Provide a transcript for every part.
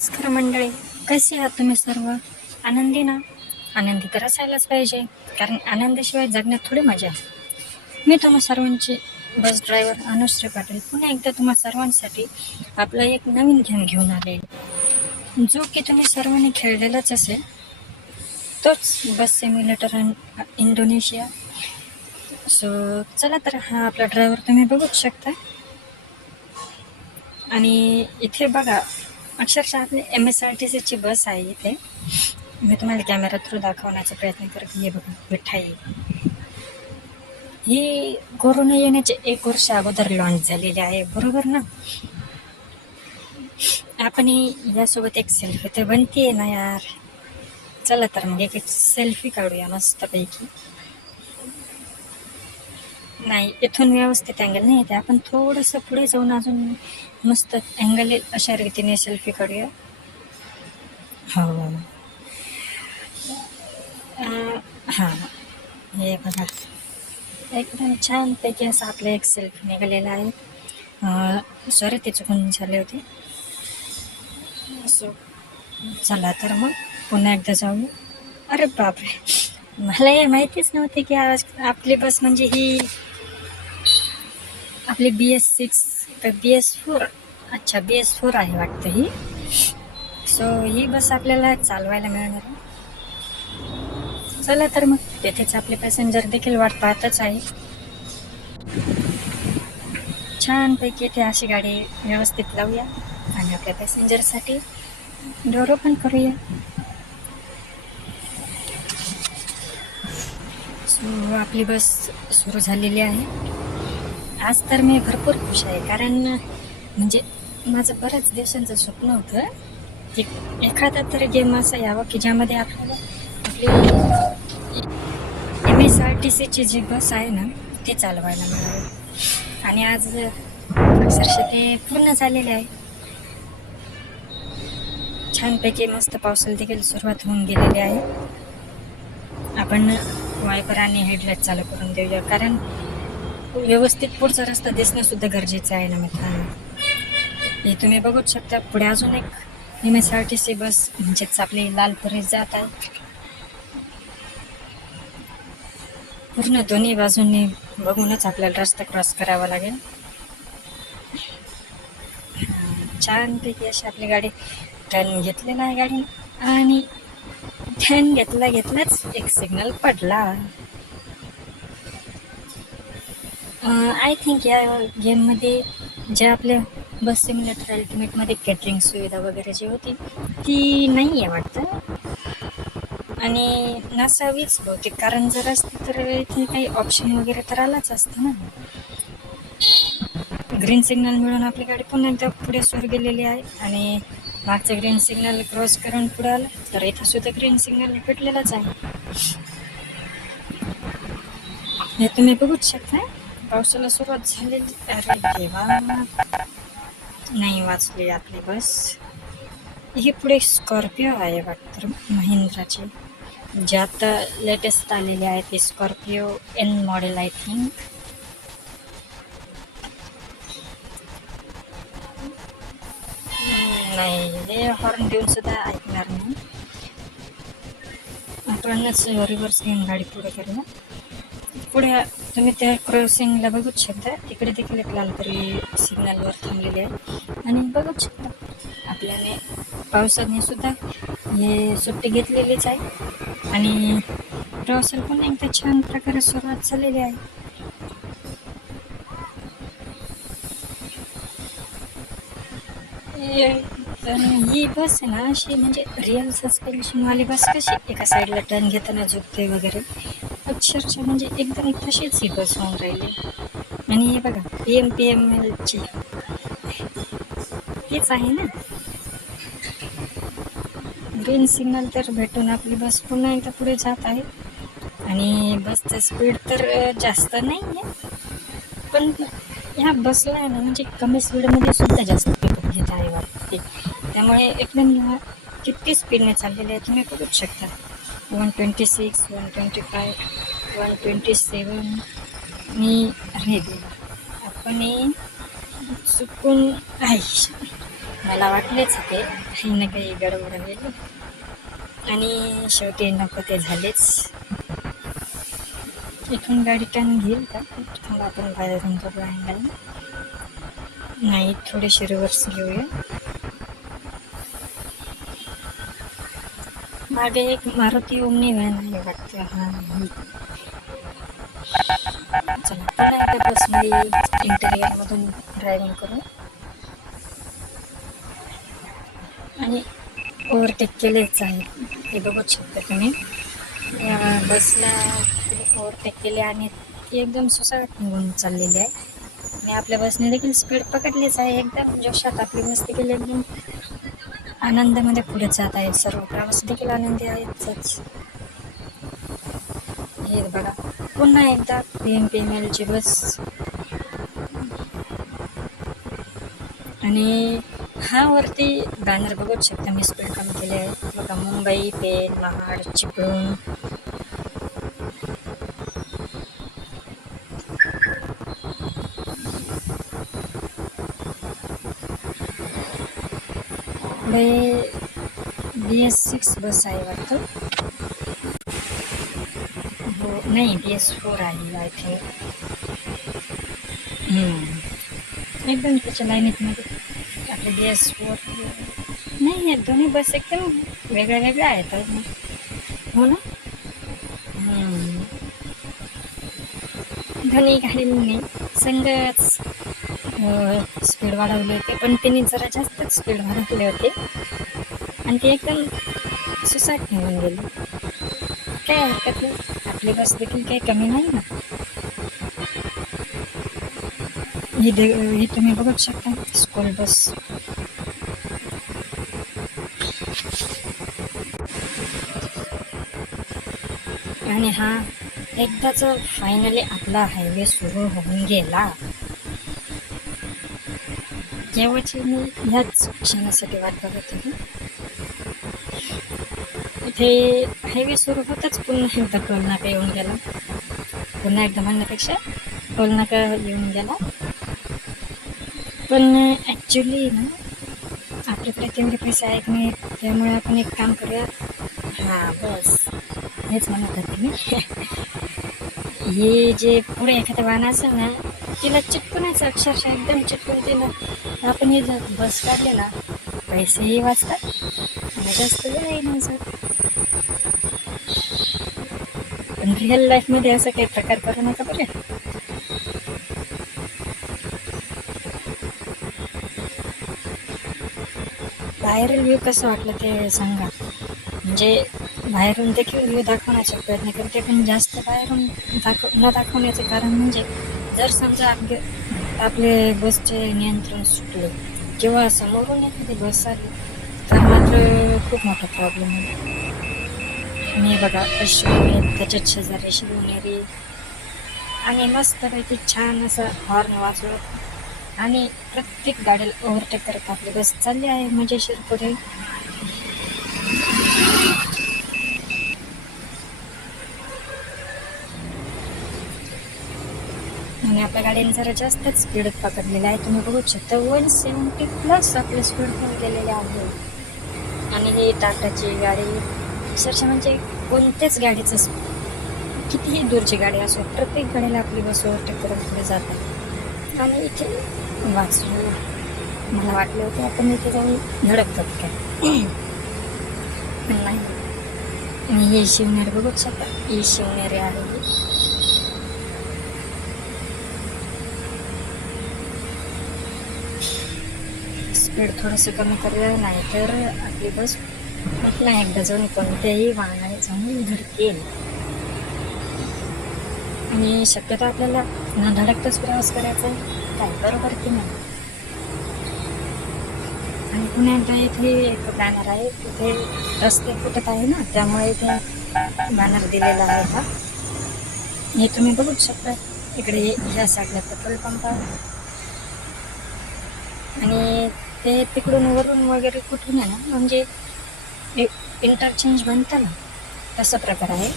नमस्कार मंडळी, कसे आहात तुम्ही सर्व? आनंदी ना? आनंदी तर असायलाच पाहिजे, कारण आनंदाशिवाय जगण्यात थोडी मजा आहे. मी तुम्हा सर्वांची बस ड्रायव्हर अनुश्री पाटील पुन्हा एकदा तुम्हा सर्वांसाठी आपला एक नवीन गेम घेऊन आले, जो की तुम्ही सर्वांनी खेळलेलाच असेल. तोच बस सिम्युलेटर इंडोनेशिया. सो चला तर, हा आपला ड्रायव्हर तुम्ही बघूच शकता. आणि इथे बघा, अक्षरशः आपली MSRTCची बस आहे इथे. मी तुम्हाला कॅमेरा थ्रू दाखवण्याचा प्रयत्न करते. हे बघा, मिठाई ही कोरोना येण्याचे 1 वर्ष अगोदर लॉन्च झालेली आहे, बरोबर ना? आपण यासोबत एक सेल्फी तर बनतीये ना यार. चला तर मग एक सेल्फी काढूया मस्तपैकी. नाही, इथून व्यवस्थित अँगल नाही येते, आपण थोडंसं पुढे जाऊन अजून मस्त अँगल येईल अशा रीतीने सेल्फी काढूया. हो. हां, हे बघा, एकदम छानपैकी असं आपलं एक सेल्फी निघालेला आहे. सॉरी, ते चुकून झाले होते. सो चला तर मग पुन्हा एकदा जाऊया. अरे बापरे, मला हे माहितीच नव्हते की आज आपली बस म्हणजे ही आपली BS6 तर BS4. अच्छा, BS4 आहे वाटतं ही. सो ही बस आपल्याला चालवायला मिळणार आहे. चला तर मग, तेथेच आपले पॅसेंजर देखील वाट पाहतच आहे. छानपैकी इथे अशी गाडी व्यवस्थित लावूया आणि आपल्या पॅसेंजरसाठी डोर ओपन करूया. सो आपली बस सुरू झालेली आहे. आज तर मी भरपूर खुश आहे, कारण म्हणजे माझं बऱ्याच दिवसांचं स्वप्न होतं की एखादा तरी गेम असा यावा की ज्यामध्ये आपल्याला आपली MSRTCची जी बस आहे ना ती चालवायला मिळावी. आणि आज अक्षरशः ते पूर्ण झालेले आहे. छानपैकी मस्त पावसाला देखील सुरुवात होऊन गेलेली आहे. आपण वायपर आणि हेडलाईट चालू करून देऊया, कारण व्यवस्थित पुढचा रस्ता दिसणं सुद्धा गरजेचं आहे ना मित्रांनो. हे तुम्ही बघूच शकता, पुढे अजून एक MSRTC बस म्हणजेच आपली लालपरी जात आहे. पूर्ण दोन्ही बाजूंनी बघूनच आपल्याला रस्ता क्रॉस करावा लागेल. छानपैकी अशी आपली गाडी टर्न घेतलेला आहे गाडी, आणि टर्न घेतलाच एक सिग्नल पडला. आय थिंक या गेममध्ये ज्या आपल्या बस सिम्युलेटर अल्टिमेटमध्ये केटरिंग सुविधा वगैरे जी होती ती नाही आहे वाटतं, आणि नसावीच बहुतेक, कारण जर असते तर इथे काही ऑप्शन वगैरे तर आलाच असतं ना. ग्रीन सिग्नल मिळून आपली गाडी पुन्हा एकदा पुढे सुरू गेलेली आहे, आणि मागचं ग्रीन सिग्नल क्रॉस करून पुढे आलं तर इथं सुद्धा ग्रीन सिग्नल भेटलेलाच आहे. हे तुम्ही बघूच शकता. पावसाला सुरुवात झालेली. अरे देवा, नाही वाचली आपली बस. ही पुढे स्कॉर्पिओ आहे वाटतं, महिंद्राची, जे आता लेटेस्ट आलेली आहे ती Scorpio N model I think. नाही, हे हॉर्न देऊन सुद्धा ऐकणार नाही. आपणच रिव्हर्स घेऊन गाडी पुढे करूया. पुढे तुम्ही त्या क्रॉसिंगला बघूच शकता, तिकडे देखील एक लालपरी सिग्नलवर थांबलेली आहे. आणि बघूच शकता, आपल्याने पावसाने सुद्धा हे सुट्टी घेतलेलीच आहे, आणि प्रवासाला पण एकदा छान प्रकारे सुरुवात झालेली आहे. ही बस आहे ना अशी म्हणजे रिअल सस्पेन्शनवाली बस कशी एका साईडला टर्न घेताना झुकते वगैरे, अक्षरशः म्हणजे एकदम तशीच ही बस होऊन राहिली. आणि हे बघा, PMPMLची तीच आहे ना. ग्रीन सिग्नल तर भेटून आपली बस पुन्हा एकदा पुढे जात आहे, आणि बसचं स्पीड तर जास्त नाही आहे, पण ह्या बसला आहे ना म्हणजे कमी स्पीडमध्ये सुद्धा जास्त पिकअप घेत आहे वाटते. त्यामुळे एकदम किती स्पीडने चाललेले आहे तुम्ही बघूच शकता. 126, 125, 127. मी अरे देवा, आपण चुकून आहे मला वाटलेच ते काही ना काही गडबड होईल, आणि शेवटी नको ते झालेच. इथून गाडी टर्न घेईल का? थांबा, आपण बाहेरून बघू अँगल. नाही, थोडीशी रिव्हर्स घेऊया. मागे एक मारुती ओमनी व्हॅन आहे वाटतं. हा, चला पुन्हा एकदा बसमध्ये इंटेरियरमधून ड्रायव्हिंग करू आणि ओव्हरटेक केलेच आहे, हे बघूच शकता तुम्ही. या बसला ओव्हरटेक केले आणि ती एकदम सुसाट निघून चाललेली आहे, आणि आपल्या बसने देखील स्पीड पकडलीच आहे. एकदम जोशात आपली बस देखील एकदम आनंदामध्ये पुढे जात आहे. सर्व प्रवासी देखील आनंदी आहेतच. हे बघा, पुन्हा एकदा PMPML ची बस, आणि हा वरती बॅनर बघूच शकता मी स्पीड कमी केली आहे बघा. मुंबई, पेठ, महाड, चिपळूण. पुढे BS6 बस आहे वाटतं. हो, नाही, BS4 आहे आय थिंक. एकदम त्याच्या लाईनीत मध्ये आपले BS4 नाही. हे दोन्ही बस एकदम वेगळ्या वेगळ्या आहेत. हो ना. दोन्ही गाडींनी संगच स्पीड वाढवले होते, पण त्यांनी जरा जास्तच स्पीड वाढवले होते, आणि ते एकदम सुसाट निघून गेले. काय हरकत नाही, आपली बस देखील काही कमी नाही ना. हे तुम्ही बघू शकता, स्कूल बस. आणि हा एकदाच फायनली आपला हायवे सुरू होऊन गेला. केव्हाची मी ह्याच क्षणासाठी वाट बघत होती. इथे हायवे सुरू होताच पुन्हा एकदा टोल नाका येऊन गेला. पुन्हा एकदा म्हणण्यापेक्षा टोल नाका येऊन गेला. पण ॲक्च्युली ना, आपल्याकडे तेवढे पैसे आहेत नाही, त्यामुळे आपण एक काम करूया. हां, बस हेच म्हणत होते मी. हे जे पुढे एखादं वाहन असेल ना, तिला चिटकूनच, अक्षरशः एकदम चिटकून तिला आपण हे जर बस काढले ना, पैसेही वाचतात आणि जास्त वेळही नाही जात. पण रिअल लाईफमध्ये असं काही प्रकार करू नका बरं. बाहेरील व्ह्यू कसं वाटलं ते सांगा. म्हणजे बाहेरून देखील व्ह्यू दाखवण्याचा प्रयत्न करते, पण जास्त बाहेरून न दाखवण्याचे कारण म्हणजे जर समजा आपले बसचे नियंत्रण सुटले किंवा समोरून एखादी बस आली तर मात्र खूप मोठा प्रॉब्लेम होतो. आणि बघा, अश्विनी त्याच्यात शेजारी शिवनेरी, आणि मस्तपैकी छान असं हॉर्न वाजवत आणि प्रत्येक गाडीला ओव्हरटेक करत आपली बस चालली आहे मजेशीर पुढे. आणि आपल्या गाडीने जरा जास्तच स्पीड पकडलेला आहे, तुम्ही बघू शकता. 170+ आपलं स्पीड होऊन गेलेले आहे. आणि ही टाटाची गाडी अक्षरशः म्हणजे कोणत्याच गाडीचं, कितीही दूरची गाडी असो, प्रत्येक गाडीला आपली बस ओव्हरटेक करून पुढे जातात. आणि इथे वाचलं, मला वाटलं होतं आपण इथे जाऊन धडकतात काय, पण नाही. आणि हे शिवनेरी बघू शकता, ही शिवनेरी आहे. स्पीड थोडंसं कमी करूया, नाही तर आपली बस पुन्हा एकदा जाऊन कोणत्याही वाहनाने जाऊन धडकेल. आणि शक्यतो आपल्याला न धडकताच प्रवास करायचा आहे, काय बरोबर की नाही. आणि पुन्हा एकदा इथे एक बॅनर आहे, तिथे रस्ते फुटत आहे ना, त्यामुळे इथे बॅनर दिलेला आहे. हा, हे तुम्ही बघू शकता. इकडे ह्या साईडला पेट्रोल पंप आहे, आणि ते तिकडून वरून वगैरे कुठून आहे ना, म्हणजे इंटरचेंज बनतं ना, तसा प्रकार आहे.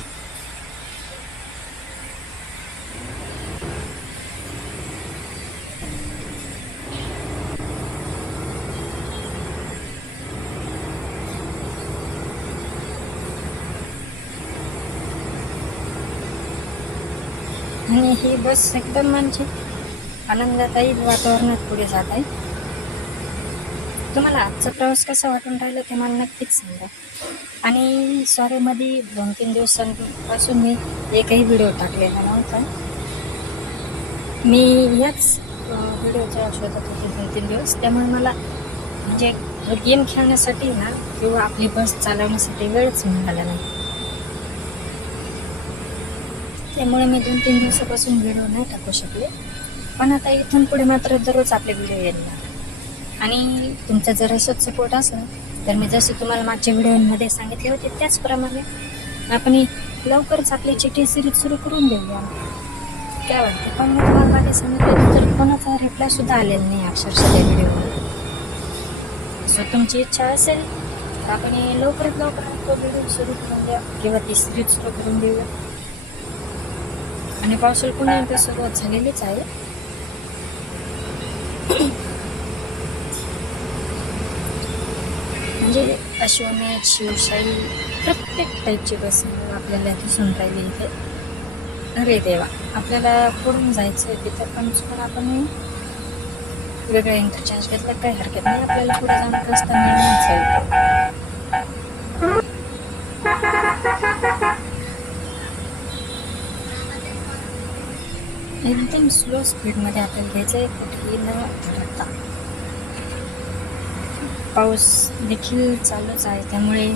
आणि ही बस एकदम म्हणजे आनंदाताई वातावरणात पुढे जात आहे. तुम्हाला आजचा प्रवास कसा वाटून राहिला ते मला नक्कीच सांगा. आणि सॉरी, मध्ये 2-3 दिवसांपासून मी एकही व्हिडिओ टाकलेला नव्हता. मी याच व्हिडिओच्या शोधात होते 2-3 दिवस. त्यामुळे मला म्हणजे गेम खेळण्यासाठी ना किंवा आपली बस चालवण्यासाठी वेळच मिळाला नाही. त्यामुळे मी 2-3 दिवसापासून व्हिडिओ नाही टाकू शकले. पण आता इथून पुढे मात्र दररोज आपले व्हिडिओ येणार. आणि तुमचा जर असंच सपोर्ट असला तर मी जसं तुम्हाला मागच्या व्हिडिओमध्ये सांगितले होते त्याचप्रमाणे आपण लवकरच आपली चिठी सिरीज सुरू करून देऊया. काय वाटते? पण मी तुम्हाला मागे सांगितलं तर कोणाचा रिप्लायसुद्धा आलेला नाही अक्षरशः त्या व्हिडिओमध्ये. सो तुमची इच्छा असेल तर आपण लवकरात लवकर तो व्हिडिओ सुरू करून द्या किंवा ती सिरीज सुरू करून देऊया. आणि पावसाळा पुन्हा एकदा सुरुवात झालेलीच आहे. म्हणजे अश्वमेध, शिवशाही प्रत्येक टाईपची बस आपल्याला दिसून राहिली इथे. अरे देवा, आपल्याला पुढून जायचं आहे तिथं पण चुकून आपण वेगळा इंटरचेंज घेतला काही हरकत नाही. आपल्याला पुढे जाऊन रस्ता मिळूनच जाईल. एकदम स्लो स्पीडमध्ये आपल्याला घ्यायचं आहे, कुठेही न धडकता. पाऊस देखील चालूच आहे त्यामुळे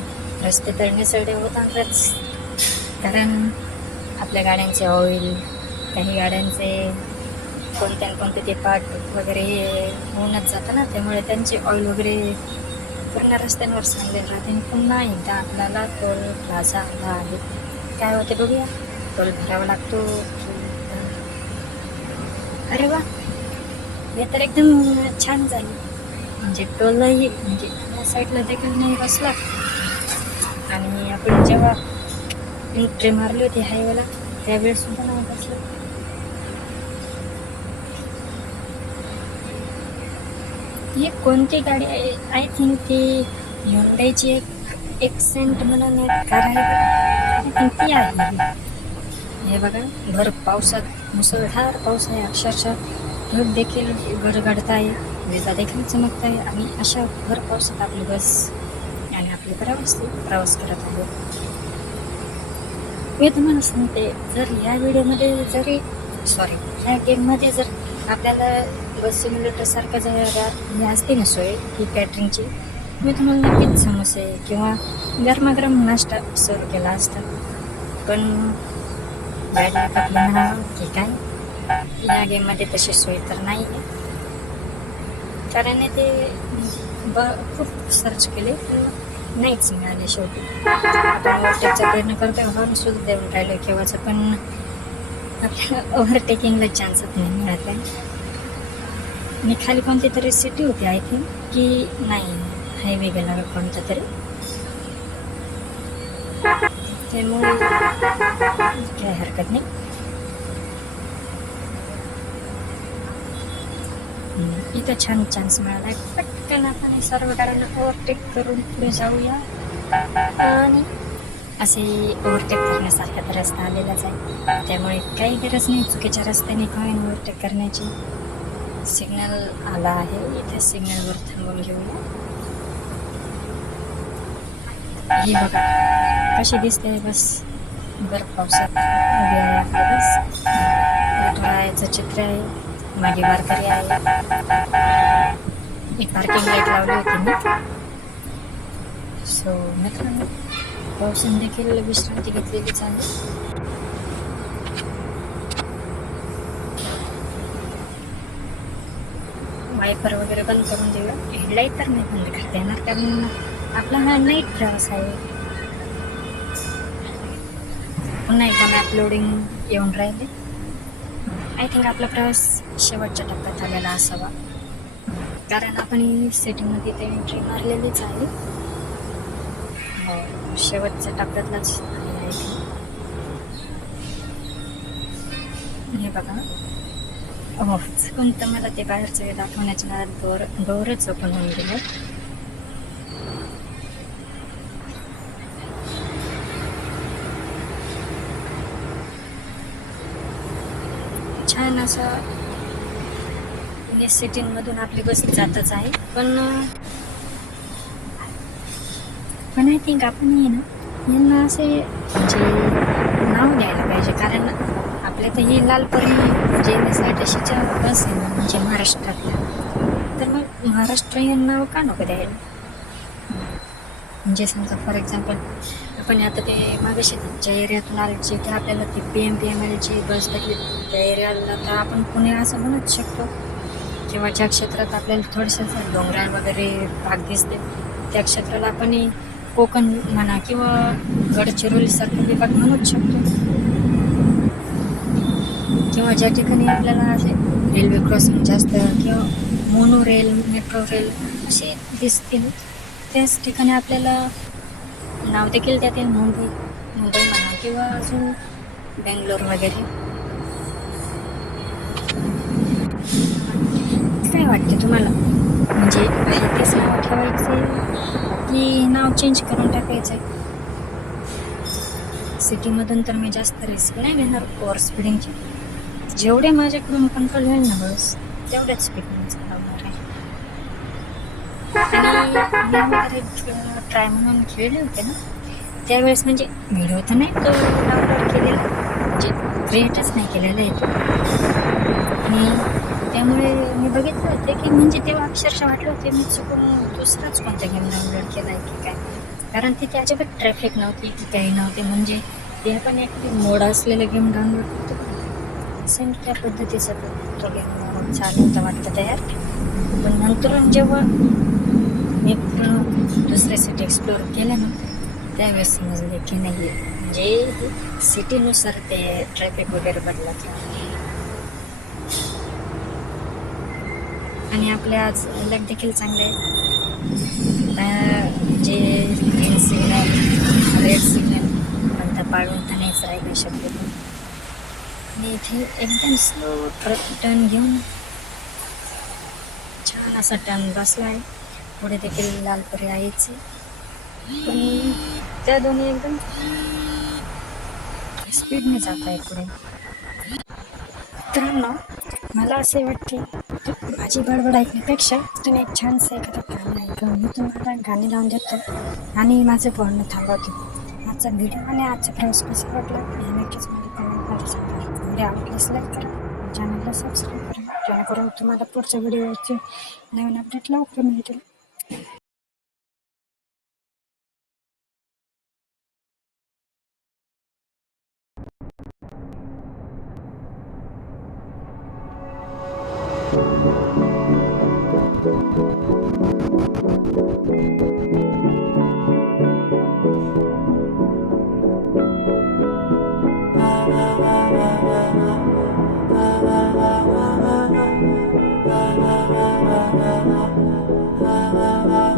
रस्ते तर निसरडे होतातच. कारण आपल्या गाड्यांचे ऑइल, काही गाड्यांचे कोणते ते पार्ट वगैरे होऊनच जातं ना, त्यामुळे त्यांचे ऑइल वगैरे पूर्ण रस्त्यांवर सांगले राहते. पुन्हा एकदा आपल्याला टोल प्लाझा आला आहे. काय होते बघूया, टोल भरावा लागतो. अरे वा, हे तर एकदम छान झाली. म्हणजे टोलही म्हणजे या साईडला देखील नाही बसला. आणि आपण जेव्हा एंट्री मारली होती हायवेला त्यावेळेस सुद्धा नाही बसलं. ही कोणती गाडी आहे? आय थिंक ती ह्युंडाईची एक सेंट म्हणून एक कार आहे. आय थिंक ती आहे. हे बघा, भर पावसात मुसळधार पाऊस आहे. अक्षरशः ढग देखील गडगडत आहे, विजा देखील चमकत आहे. आणि अशा भर पावसात आपली बस आणि आपले प्रवास करत आहे. मी तुम्हाला सांगते, जर या व्हिडिओमध्ये ह्या गेममध्ये जर आपल्याला बस सिम्युलेटरसारखं जर हे असते ना सोय ही कॅटरिंगची, मी तुम्हाला नक्कीच समोसे किंवा गरमागरम नाश्ता सर्व केला असता. पण बॅड लक आपलं म्हणावं की काय, या गेममध्ये तशी सोय तर नाही आहे. कारण ते खूप सर्च केले पण नाहीच मिळाले. शेवटी आपण ओव्हरटेकचा प्रयत्न करतोय, हॉर्न सुद्धा देऊन राहिलो केव्हाचं, पण आपल्याला ओव्हरटेकिंगला चान्सच नाही मिळत आहे. आणि खाली कोणती तरी सिटी होती आय थिंक, की नाही हायवे गेला कोणता तरी, त्यामुळे काय हरकत नाही. इथं छान चान्स मिळाला आहे. पटकन आपण सर्व गाड्यांना ओव्हरटेक करून पुढे जाऊया. आणि असे ओव्हरटेक करण्यासारखा तर रस्ता आलेलाच आहे, त्यामुळे काही गरज नाही चुकीच्या रस्त्याने काही ओव्हरटेक करण्याची. सिग्नल आला आहे, इथे सिग्नलवर थांबून घेऊया. ही बघा कशी दिसते बस भर पावसात उभी आहे आपली बस. उठवायचं चित्र आहे, मागे वारकरी आहे. एक पार्किंग लाईट लावली होती मी. सो मित्रांनो, पावसाने देखील विश्रांती घेतलेलीच आहे. वायपर वगैरे बंद करून देऊया. हेडलाईट तर नाही बंद करता येणार कारण आपला हा नाईट प्रवास आहे. पुन्हा एकदा मॅप लोडिंग येऊन राहिले. आय थिंक आपला प्रवास शेवटच्या टप्प्यात आलेला असावा, कारण आपण सिटीमध्ये ते एंट्री मारलेलीच आहे. हो, शेवटच्या टप्प्यातलाच आहे आय थिंक. हे बघा, हो चुकून तर मला ते बाहेरचं दाखवण्याच्या डोरच ओपन होऊन गेलं. छान असं पुणे सिटीमधून आपली बस जातच आहे. पण आय थिंक आपण आहे ना यांना असे म्हणजे नाव द्यायला पाहिजे, कारण आपल्या तर ही लालपरी म्हणजे SRTCच्या बस आहे ना म्हणजे महाराष्ट्रातल्या, तर मग महाराष्ट्रीयन नाव का नको द्यायला. म्हणजे समजा फॉर एक्झाम्पल आपण आता ते मागाशी ज्या एरियातून आले जिथे आपल्याला ती PMPMLची बस भेटली त्या एरियाला तर आपण पुणे असं म्हणूच शकतो. किंवा ज्या क्षेत्रात आपल्याला थोडंसं डोंगराळ वगैरे भाग दिसते त्या क्षेत्राला आपण कोकण म्हणा किंवा गडचिरोलीसारखे विभाग म्हणूच शकतो. किंवा ज्या ठिकाणी आपल्याला असे रेल्वे क्रॉसिंग जास्त किंवा मोनो रेल मेट्रो रेल असे दिसतील त्याच ठिकाणी आपल्याला नाव देखील त्यातील मुंबई म्हणा किंवा अजून बेंगलोर वगैरे. काय वाटते तुम्हाला, म्हणजे आहे तेच नाव ठेवायचे की नाव चेंज करून टाकायचं आहे? सिटीमधून तर मी जास्त रिस्क नाही घेणार ओव्हर स्पीडिंगची. जेवढे माझ्याकडून कंट्रोल होईल ना बस तेवढ्याच स्पीडने चालवणार आहे. आणि मी वगैरे ट्राय म्हणून खेळले होते ना त्यावेळेस, म्हणजे व्हिडिओ तर नाही तो डाउनलोड केलेला, म्हणजे क्रिएटच नाही केलेला आहे तो. आणि त्यामुळे मी बघितलं होतं की म्हणजे तेव्हा अक्षरशः वाटलं होते मी चुकून दुसराच कोणता गेम डाउनलोड केला आहे की काय, कारण तिथे अजिबात ट्रॅफिक नव्हती की काही नव्हते. म्हणजे ते आपण एक मोड असलेला गेम डाउनलोड करतो सेम त्या पद्धतीचा तो गेम चालू होता वाटतं तयार. पण नंतर जेव्हा मी पूर्ण दुसऱ्या सिटी एक्सप्लोअर केल्या ना त्यावेळेस समजले की नाही म्हणजे सिटीनुसार ते ट्रॅफिक वगैरे बदला. आणि आपल्या आज लक देखील चांगले जे ग्रीन सिग्नल रेड सिग्नल पण तर पाळून तर नाहीच राहिले शक्य. आणि इथे एकदम स्लो टर्न घेऊन छान असा टर्न बसला आहे. पुढे देखील लालपरी आहेच, पण त्या दोन्ही एकदम स्पीडने जात आहे पुढे. मित्रांनो मला असे वाटते माझी बडबड ऐकण्यापेक्षा तुम्ही एक छानसं एखादं गाणं ऐकून मी तुम्हाला गाणे लावून देतो आणि माझं बोलणं थांबवतो. आजचा व्हिडिओ आणि आजचा प्रवास कसा वाटला हे नक्कीच मला कमेंटमध्ये सांगा. व्हिडिओ आवडल्यास लाईक करा, चॅनलला सबस्क्राईब करा, जेणेकरून तुम्हाला पुढच्या व्हिडिओचे नवीन अपडेट लवकर मिळतील.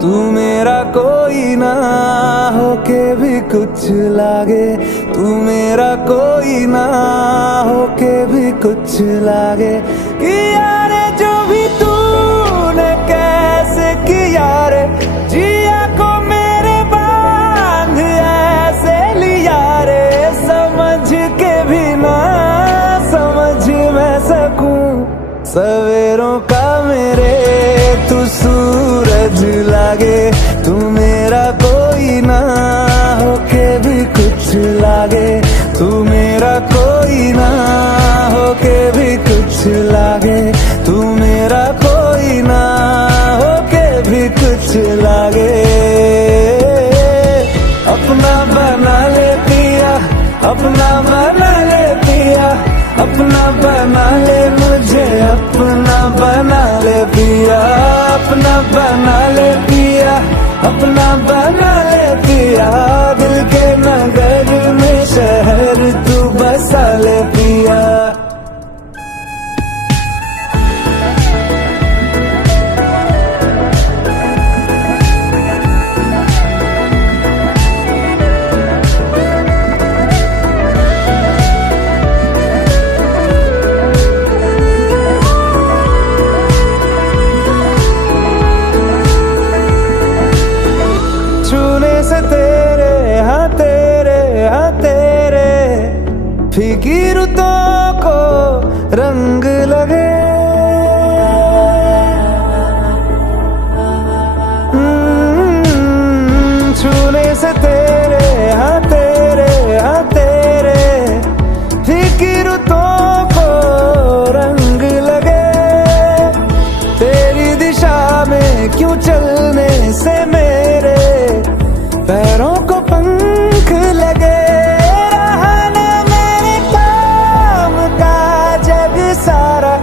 तू मेरा कोई ना होके भी कुछ लागे, तू मेरा कोई ना होके भी कुछ लागे। किया रे जो भी तूने कैसे किया रे, जिया को मेरे बांध ऐसे लिया रे, समझ के भी ना समझ मैं सकूं सवेरों का मेरे तू सूरज लागे। तू मेरा कोई ना होके भी कुछ लागे, तू मेरा कोई ना होके भी कुछ लागे, तू मेरा कोई ना होके भी कुछ लागे। अपना बना ले पिया, अपना बना ले पिया, अपना बना ले मुझे, अपना बना ले पिया, अपना बना ले पिया, अपना बना ले पिया। दिल के नगर में शहर तू बसा ले पिया। फीकी रुतों को रंग से तेरे हाँ तेरे हाँ तेरे फीकी रुतों को रंग लगे तेरी दिशा में क्यों चलने से मेरे पैरों को पंख लगे रहा न मेरे काम का जग सारा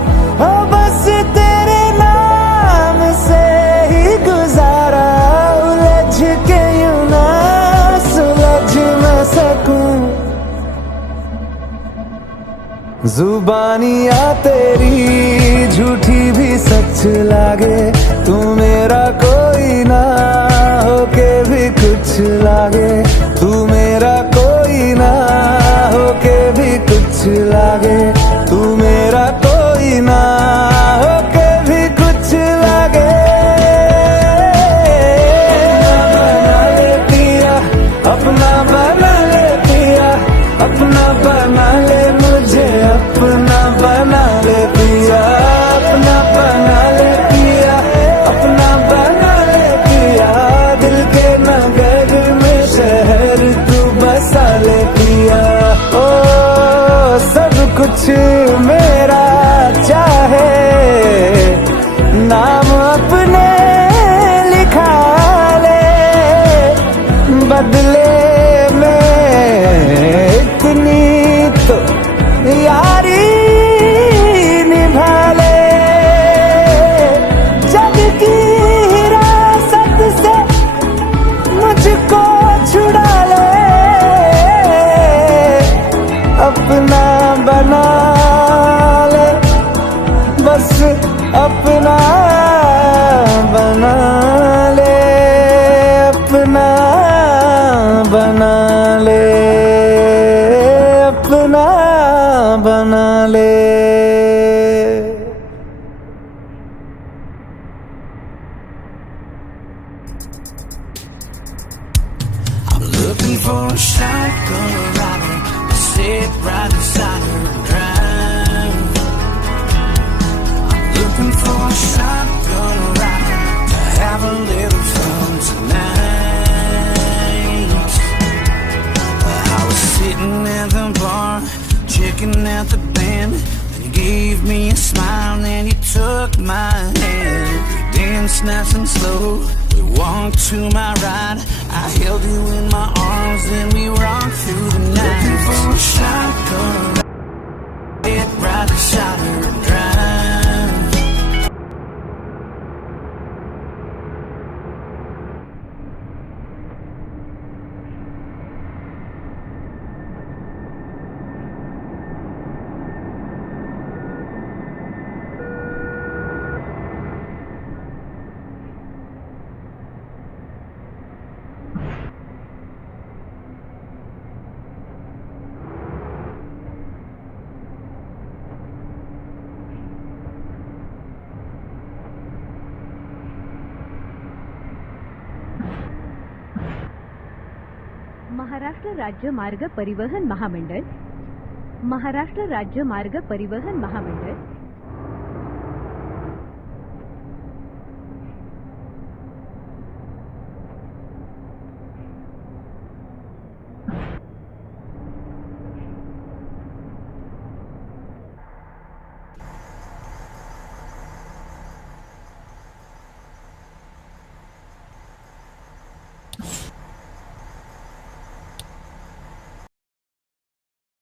हो बस तेरे नाम से ही गुजारा उलझ के यूं ना सुलझ न सकूं जुबानियाँ तेरी झूठी भी सच लागे तू मेरा कोई ना होके भी कुछ लागे तू मेरा कोई ना होके भी कुछ लागे तू मेरा कोई ना होके भी कुछ लागे अपना बना ले पिया अपना बना ले मुझे अपना बना ले पिया अपना बना ले पिया अपना बना ले पिया दिल के नगर में शहर तू बसा ले पिया ओ सब कुछ मेरा चाहे नाम अपने लिखा ले बदले इतनी तो यारी निभा ले जग की हिरासत से मुझको छुड़ा ले अपना बना ले बस अपना बना ले अपना बना ले अपना बना ले I'm looking for a shotgun rider to sit right beside her and drive. I'm looking for a shotgun rider to have a little fun tonight. I was sitting at the bar, checking out the band, and you gave me a smile and you took my hand. We danced nice and slow, we walked to my right, I held you in my arms and we rocked through the night. Looking for a shotgun, get right beside her and drive. Maharashtra राज्य मार्ग परिवहन महामंडळ महाराष्ट्र राज्य मार्ग परिवहन महामंडळ